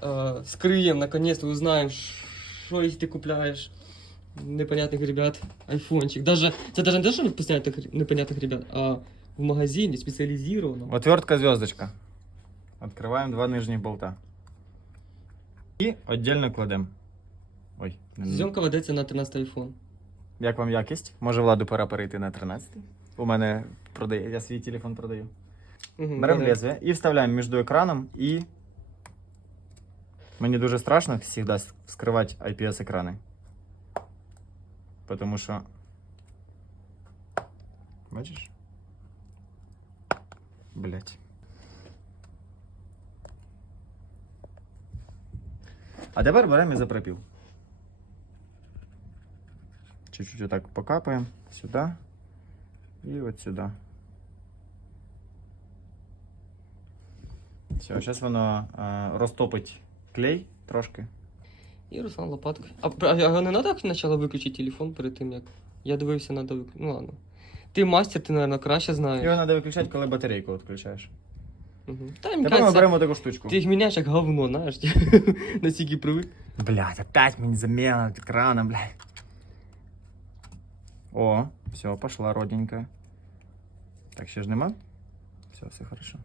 э, скрием, наконец-то узнаем, что если ты купляешь непонятных ребят айфончик. Даже, это даже не то, что непонятных, непонятных ребят, а в магазине специализированном. Отвертка звездочка. Откриваємо два нижніх болта. І віддільно кладемо. Ой. не- Зйомка ведеться на 13 айфон. Як вам якість? Може владу пора перейти на 13. У мене продає, я свій телефон продаю. Угу, Беремо лезвие і вставляємо між екраном і. Мені дуже страшно завжди вскривати IPS-екрани. Тому що. Бачиш? Блять. А тепер беремо і запропіл. Чуть-чуть отак покапаємо сюди. І от сюди. Все, зараз воно е, розтопить клей трошки. І Руслан лопаткою. А, а, а не треба спочатку виключити телефон перед тим, як. Я дивився, треба виключити. Ну ладно. Ти мастер, ти, мабуть, краще знаєш. Його треба виключати, коли батарейку відключаєш. Угу. Та Тепер ми беремо таку штучку. ти їх міняєш як говно, знаєш. Настільки привик. Блять, опять мені заміна екрана, блядь. О, все, пошла родненькая. Так, ще ж нема? Все, все хорошо.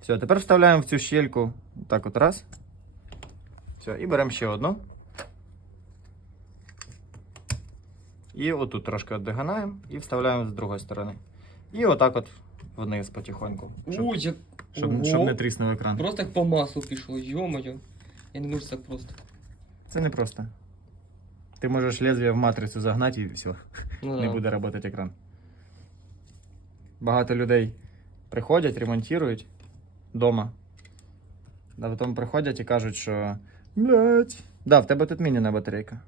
Все, тепер вставляємо в цю щельку так от раз. Все, і беремо ще одну. І отут трошки отдоганаємо і вставляємо з другої сторони. І отак от вниз потихоньку. Щоб, Ой, як... щоб, щоб не тріснув екран. Просто як по маслу пішло, йо-моє. Я не можу так просто. Це не просто. Ти можеш лезвие в матрицю загнати і все. Ну, не да. буде працювати екран. Багато людей приходять, ремонтують вдома. А потім приходять і кажуть, що. Блять. Да, в тебе тут мініна батарейка.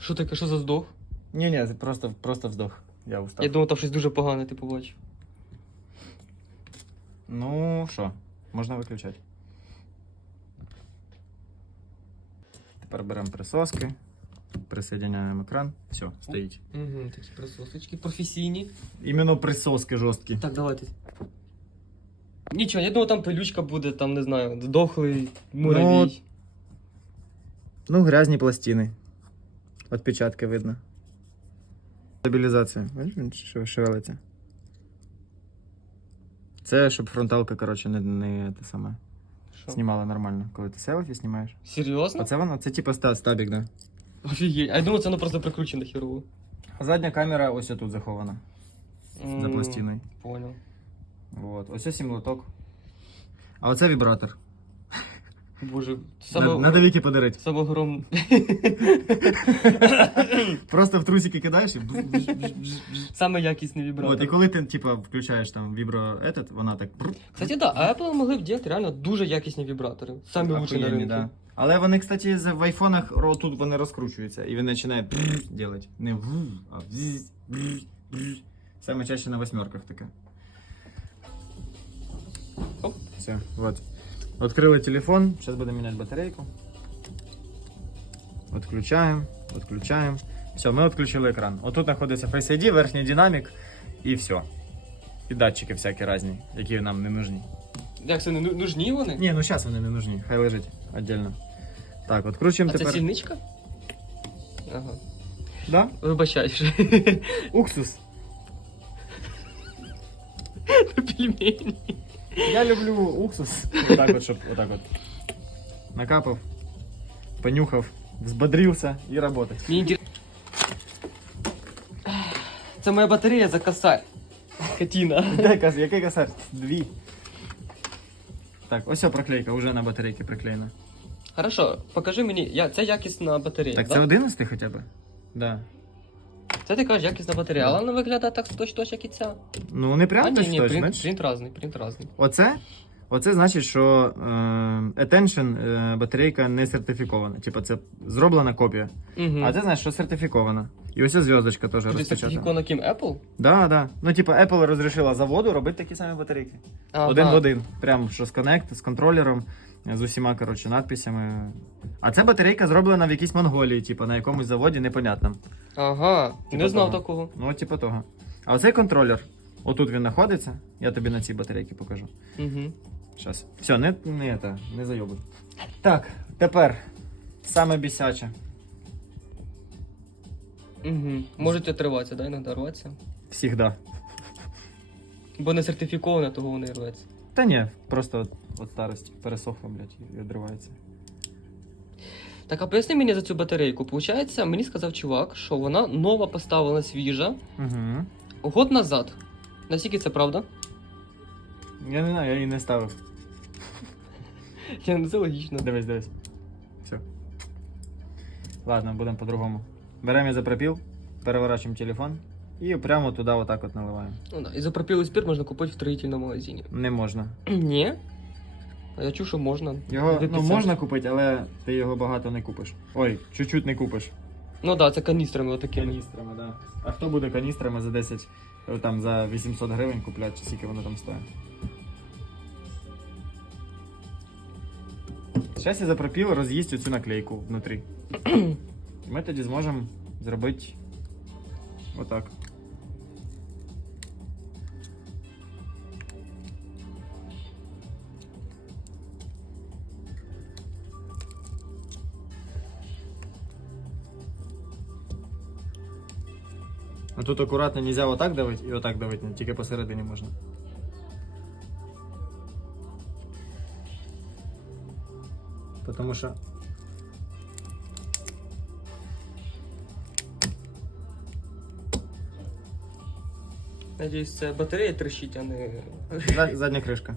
Що таке, що за здох? Ні, ні, просто, просто вздох. Я устав. Я думав, там щось дуже погане ти побачив. Ну що, можна виключати. Тепер беремо присоски, присоединяємо екран. Все, стоїть. Угу, такі присосочки професійні. Іменно присоски жорсткі. Так, давайте. Нічого, я думаю, там пилючка буде, там, не знаю, дохлий муравій. Ну, грязні пластини. Отпечатки видно. Стабілізація. Бачиш, він шевелиться. Це щоб фронталка, коротше, не, не те саме. Що? Знімала нормально. Коли ти селфі знімаєш. Серйозно? Оце воно, це типа ста, стабік, да. Офігеть. А я думав, це воно просто прикручено херово. А задня камера ось тут захована. За М, пластиною. Понял. Вот. Ось ось сімлоток. А оце вібратор. Боже, Надо, саме... надо віки подарити. Саме гром. Просто в трусики кидаєш і. Саме якісний От, і вібратор. коли ти, типа, включаєш там вібро этот, вона так. Кстати, да, а Apple могли б делать реально дуже якісні вібратори. Самі лучші на Охуєнні, ринку. да. Але вони, кстати, з- в айфонах ро- тут вони розкручуються і він починає делать. Не ву, а вз, бррр, бррр. Саме чаще на восьмерках таке. Все, вот. Открили телефон, зараз будемо міняти батарейку. Відключаємо, відключаємо. Все, ми відключили екран. Отут знаходиться Face ID, верхній динамік і все. І датчики всякі різні, які нам не нужні. Як це не ну- нужні вони? Ні, ну зараз вони не нужні, хай лежить віддільно. Так, відкручуємо а це тепер. сільничка? Ага. Да? Вибачай вже. Уксус. Пельмені. Я люблю уксус. Отак от, щоб отак от. Накапав, понюхав, взбодрився і работать. Мені інтер... Це моя батарея за косарь. Катіна. Дай кас, який косарь? Дві. Так, ось ця проклейка вже на батарейці приклеєна. Хорошо, покажи мені, я... це якісна батарея. Так, да? це 11 хоча б? Да. Це ти кажеш якісна батарея, але вона виглядає так точно, як і ця. Ну, не прям а ні, ні, точно, принт, принт разний, принт разний. Оце, оце значить, що е, Attention е, батарейка не сертифікована. Типа це зроблена копія. Угу. А це значить, що сертифікована. І ось ця зв'язочка теж Ти розпечатана. сертифікована ким Apple? Да, да. Ну, типа, Apple розрішила заводу робити такі самі батарейки. Ага. Один в один. Прям що з Connect, з контролером, з усіма, коротше, надписями. А ця батарейка зроблена в якійсь Монголії, типа, на якомусь заводі непонятному. Ага, Типа не знав того. такого. Ну, от, типа того. А оцей контролер, отут він знаходиться, я тобі на цій батарейці покажу. Угу. Щас. Все, не, не, это, не зайобуй. Так, тепер саме бісяче. Угу. Можуть отриватися, да, іноді рватися. Всігда. Бо не сертифіковане, того вони рветься. Та ні, просто от, старості пересохло, блядь, і відривається. Так, а поясни мені за цю батарейку. Получається, мені сказав чувак, що вона нова поставлена свіжа Угу. год назад. Наскільки це правда? Я не знаю, я її не ставив. Я не це логічно. Дивись, дивись. Все. Ладно, будемо по-другому. Беремо ізопропіл, переворачуємо телефон і прямо туди отак от наливаємо. Ну да, ізопропілий спирт можна купити в строїтельному магазині. Не можна. Ні. А я чув, що можна. Його ну, можна купити, але ти його багато не купиш. Ой, чуть-чуть не купиш. Ну так, да, це каністрами отакими. Каністрами, да. А хто буде каністрами за 10, е, там за 800 гривень купляти, чи скільки воно там стоїть? Зараз я запропіл роз'їсть оцю наклейку внутрі. Ми тоді зможемо зробити отак. А тут акуратно нельзя отак давити і отак давити, тільки посередині можна. Потому що Надіюсь, це батарея трещить, а не. за- задня кришка.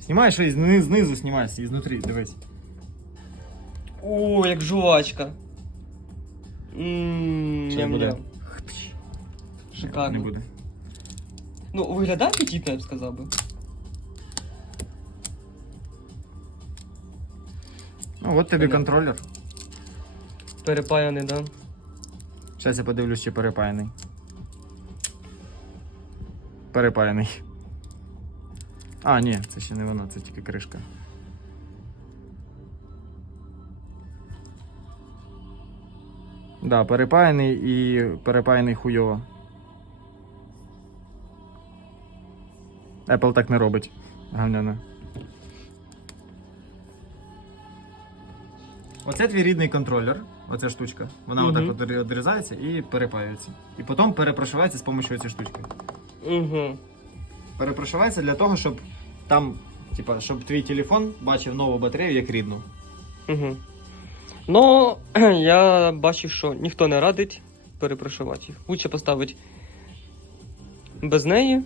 Знімаєш і зни- знизу знімаєш, і знутрі, дивись. О, як жувачка. Ммм, Щас буде. ням-ням. Не Шикарно. буде. Ну, виглядає апетитно, я б сказав би. Ну, от тобі Понятно. контролер. Перепаяний, да? Зараз я подивлюсь, чи перепаяний. Перепаяний. А, ні, це ще не воно, це тільки кришка. Да, перепаяний і перепаяний хуйово. Apple так не робить. Гавняно. Оце твій рідний контролер, оця штучка. Вона Мгм. отак от відрізається і перепаюється. І потім перепрошивається з допомогою цієї штучки. Угу. Перепрошивається для того, щоб там, типа, щоб твій телефон бачив нову батарею як рідну. Угу. Ну, я бачив, що ніхто не радить перепрошувати їх. Лучше поставити без неї.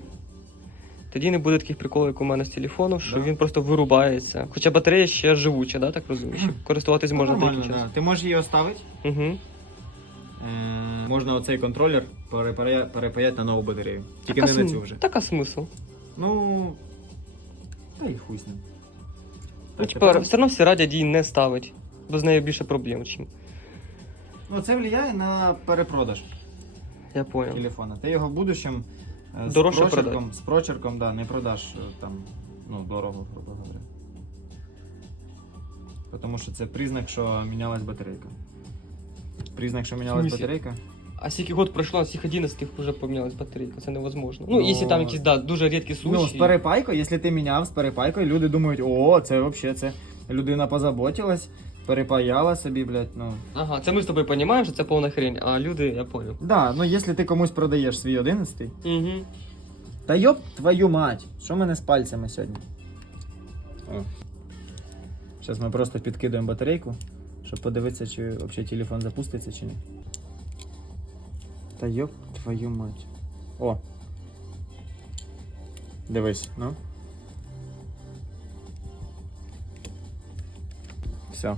Тоді не буде таких приколів, як у мене з телефону, що Да. він просто вирубається. Хоча батарея ще живуча, да, так розумію? Ще користуватись можна Ну, Нормально, деякий час. да. Ти можеш її оставити. Угу. Е, можна оцей контролер перепаяти на нову батарею. Тільки не на цю вже. Так а смисл? Ну. Та й хуй з ним. Ну, Так, тепер- все одно всі радять її не ставить. Бо з нею більше проблем, чим. Ну, це впливає на перепродаж Я понял. телефона. Ти його в будущем е, з Дорожче прочерком, з прочерком да, не продаш е, там, ну, дорого, грубо говоря. Тому що це признак, що мінялась батарейка. Признак, що мінялась смислі? батарейка. А скільки год пройшло, а з цих 11 вже помінялась батарейка, це невозможно. Ну, Ну, якщо там якісь, да, дуже рідкі случаї. Ну, з перепайкою, якщо ти міняв з перепайкою, люди думають, о, це взагалі це людина позаботилась, перепаяла собі, блядь, ну. Ага, це ми з тобою розуміємо, що це повна хрень, а люди, я понял. Да, ну якщо ти комусь продаєш свій 11, Угу. Та йоп твою мать! Що в мене з пальцями сьогодні? О. Зараз ми просто підкидаємо батарейку, щоб подивитися, чи взагалі телефон запуститься чи ні. Та йоп твою мать. О. Дивись, ну. Все.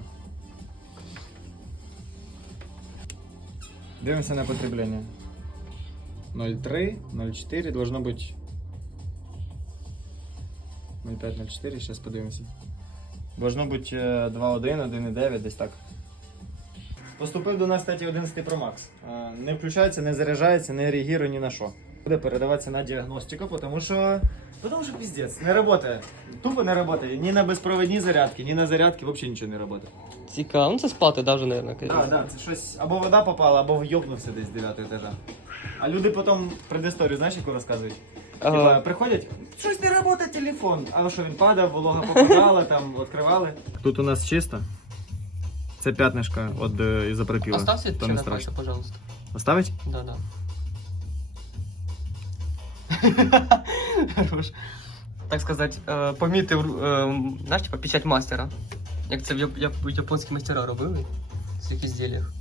Дивимося на потребление. 0,3, 0,4, должно бути 0,5, 0,4, зараз подивимося. Должно бути е, 2,1, 1,9, десь так. Поступив до нас, кстати, 11 Pro Max. Е, Не включається, не заряджається, не реагує ні на що. Буде передаватися на діагностику, тому що. Потому що пиздец, не работає. Тупо не работає. Ні на безпровідні зарядки, ні на зарядки взагалі нічого не работає. Цікаво, ну це спати даже, наверное, Так, да, це щось або вода попала, або вйобнувся десь з 9 етажа. А люди потім предісторію, знаєш, яку розказують? Ага. Типа, приходять, щось не працює телефон. А що він падав, волога попадала, там відкривали. Тут у нас чисто. Це п'ятнишка від е, ізопропіла. Оставься То чи не пожалуйста. Оставить? Да, да. Хорош. Так сказати, е, помітив, е, знаєш, типа печать мастера. Як це в яп- яп- японські мастера робили в цих ізділіях.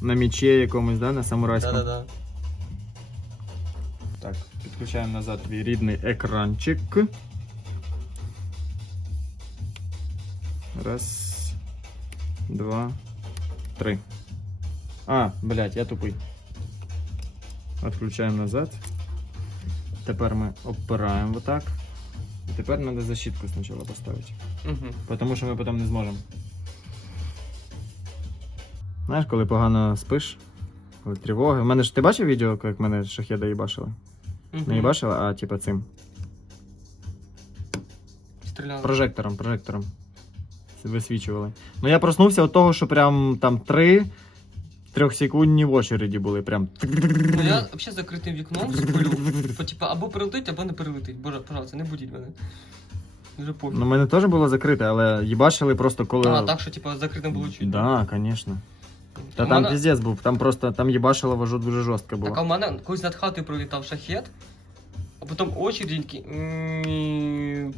На мечі якомусь, да, на самурайському. Да, да, да. Так, підключаємо назад твій рідний екранчик. Раз, два, три. А, блядь, я тупий. Відключаємо назад. Тепер ми обпираємо отак. І тепер треба защитку спочатку поставити. Угу. Тому що ми потім не зможемо. Знаєш, коли погано спиш, коли тривоги. У мене ж ти бачив відео, як мене шахеда їбашили? Не їбашили, а типа цим. Стріляли. Прожектором, прожектором. Висвічували. Ну я проснувся від того, що прям там три трьохсекундні в очереді були. Прям. Ну я взагалі закритим вікном сплю. Бо, типа, або прилетить, або не прилетить. Боже, пожалуйста, не будіть мене. Вже пофіг. Ну, мене теж було закрите, але їбашили просто коли. А, так, що типа закритим було чуть. Да, звісно. Та У там мене- піздець був, там просто там їбашило вожу дуже жорстко було. Так, а в мене колись над хатою пролітав шахет, а потім очередь такий,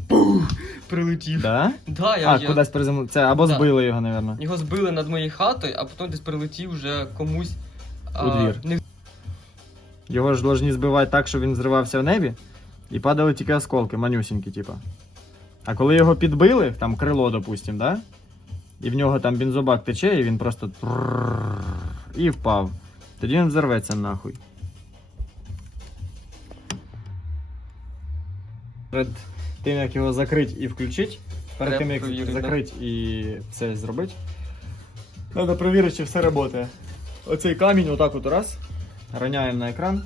пух, прилетів. Да? Да, я, А, я- кудись приземли. Це або Да. збили його, напевно. Його збили над моєю хатою, а потім десь прилетів вже комусь. У двір. Не... Його ж должні збивати так, щоб він зривався в небі, і падали тільки осколки, манюсінькі, типа. А коли його підбили, там крило, допустим, да? І в нього там бензобак тече, і він просто трррррр і впав. Тоді він взорветься нахуй. Перед тим, як його закрити і включити, перед тим, як закрити і все зробити, треба перевірити, чи все працює. Оцей камінь, отак от раз. Роняємо на екран.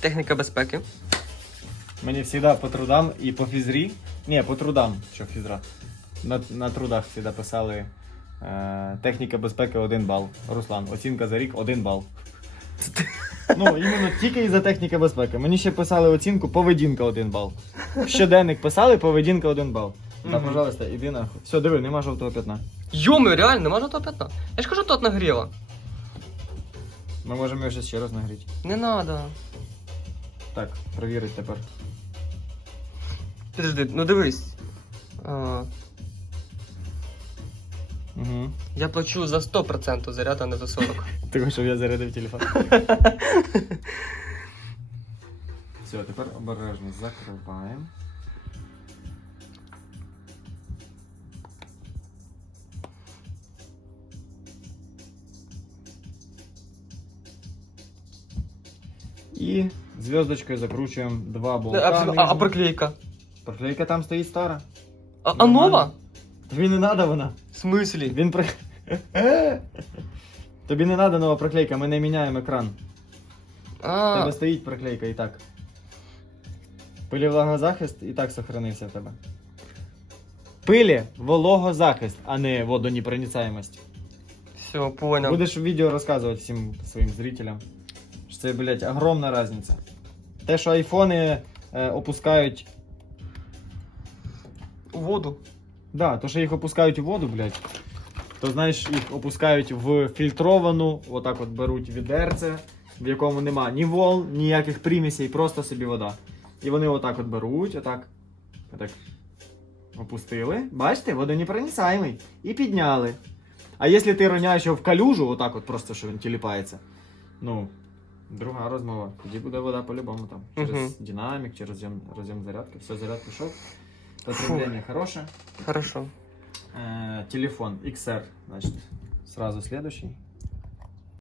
Техніка безпеки. Мені завжди по трудам і по фізрі. Ні, по трудам, що фізра. На, на трудах завжди писали техніка безпеки 1 бал. Руслан, оцінка за рік 1 бал. Ну, іменно тільки із-за техніки безпеки. Мені ще писали оцінку поведінка 1 бал. Щоденник писали поведінка 1 бал. Та, Мгм. пожалуйста, іди нахуй. Все, диви, нема жовтого п'ятна. Йоми, реально, нема жовтого п'ятна. Я ж кажу, тут нагріла. Ми можемо його ще ще раз нагріти. Не надо. Так, перевірить тепер. Підожди, ну дивись. А, Угу. я плачу за 100% заряд, а не за 40. Тому що я зарядив телефон. Все, тепер обережно закриваємо. І зв'язочкою закручуємо два а, болта. а, а нижні. проклейка? Проклейка там стоїть стара. А, а нова? Тобі не треба вона. В смислі? Він про. Тобі не треба нова проклейка, ми не міняємо екран. У А, тебе стоїть проклейка і так. Пилі вологозахист і так сохранився в тебе. Пилі вологозахист, а не водонепроницаємость. все, понял. Будеш в відео розказувати всім своїм зрителям. Що це, блядь, огромна різниця. Те, що айфони е, опускають. У воду. Да, то, що їх опускають у воду, блядь. То знаєш, їх опускають в фільтровану, отак от беруть відерце, в якому нема ні волн, ніяких примісей, просто собі вода. І вони отак от беруть, отак. Отак. Опустили. Бачите, водонепроницаємий. І підняли. А якщо ти роняєш його в калюжу, отак от просто, що він тіліпається, ну, друга розмова. Тоді буде вода по-любому там. Через Мгм. динамік, через роз'єм, роз'єм зарядки. Все, заряд пішов. Потреблення хорошее. Хорошо. Э, телефон XR, значит, сразу следующий.